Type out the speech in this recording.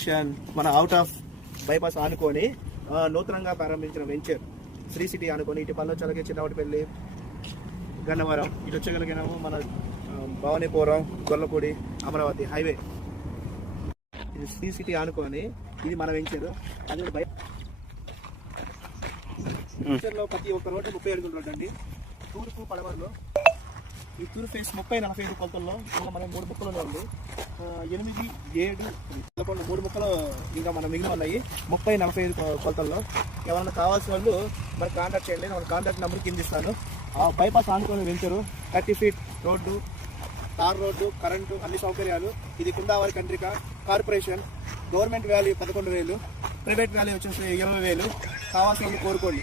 Construction మన out of bypass ఆనుకొని నూతనంగా ప్రారంభించిన వెంచర్ శ్రీ సిటీ ఆనుకొని ఇటు పల్లొచ్చలకి చిన్నవాటిపల్లి గన్నవరం ఇటు వచ్చగలిగినాము మన భవానీపురం గొల్లపూడి అమరావతి హైవే ఇది శ్రీ సిటీ ఆనుకొని ఇది మన వెంచర్. అది వెంచర్లో ప్రతి ఒక్క రోడ్డు 30 అడుగుల రోడ్డు అండి. తూర్పు పడమరలో ఈ తూర్పు ఫేస్ 30-45 కొలతల్లో ఇంకా మనం 3 ముక్కలు ఉంది. 8, 7, 3 ముక్కలు ఇంకా మనం మిగిలిన ఉన్నాయి 30-45 కొలతల్లో. ఎవరైనా కావాల్సిన వాళ్ళు మరి కాంటాక్ట్ చేయండి. మన కాంటాక్ట్ నెంబర్ కింద ఇస్తాను. బైపాస్ ఆనుకొని venture 30 feet road, tar road, current అన్ని సౌకర్యాలు. ఇది కుందావరి కంట్రిక corporation. Government value 11,000, private value వచ్చేసి 20,000. కావాల్సిన వాళ్ళు కోరుకోండి.